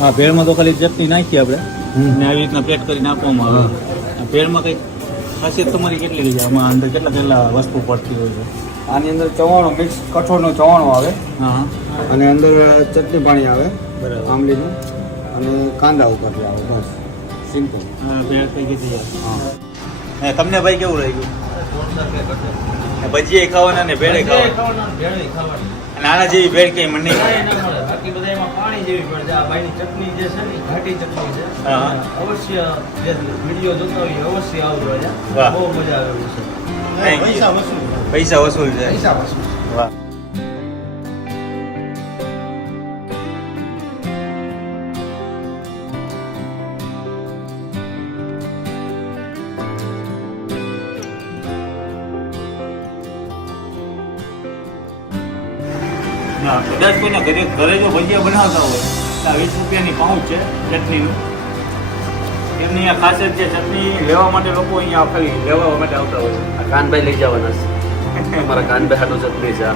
હા, ભેળમાં તો ખાલી ચટણી નાખીએ આપણે ને આવી રીતના પેક કરીને આપવામાં આવે. ભેળમાં કંઈક ખાસિયત તમારી કેટલી રહી છે? આમાં અંદર કેટલા વસ્તુ પડતી હોય છે? આની અંદર ચવાણું મિક્સ કઠોળનું ચવાણું આવે હા, અને અંદર ચટણી પાણી આવે બરાબર. આંબલીનું અને કાંદા ઉપરથી આવે બસ સિમ્પલ. હા, ભેળ થઈ ગઈ છે. હા તમને ભાઈ કેવું લાગ્યું? ભજીયા ખાવાના ને ભેળે ખાવાના અને આના જેવી ભેળ કઈ મને નહીં. બાકી બધા એમાં પાણી જેવી પડે. આ ભાઈની ચટણી જે છે ને ઘાટી ચટણી છે. હા. અવશ્ય જે વિડીયો જોતા હોય અવશ્ય આવજો. વાહ. બહુ મજા આવે એવું છે. પૈસા વસૂલ છે. વાહ. કદાચ કોઈના ઘરે જો ભજીયા બનાવતા હોય તો 20 રૂપિયાની પાઉચ છે ચટણીનું. એમની આ ખાસિયત છે, ચટણી લેવા માટે લોકો અહીંયા ખાલી લેવા માટે આવતા હોય છે. કાનભાઈ લઈ જવાના છે. અમારા કાનભાઈ હાટું ચટણી છે.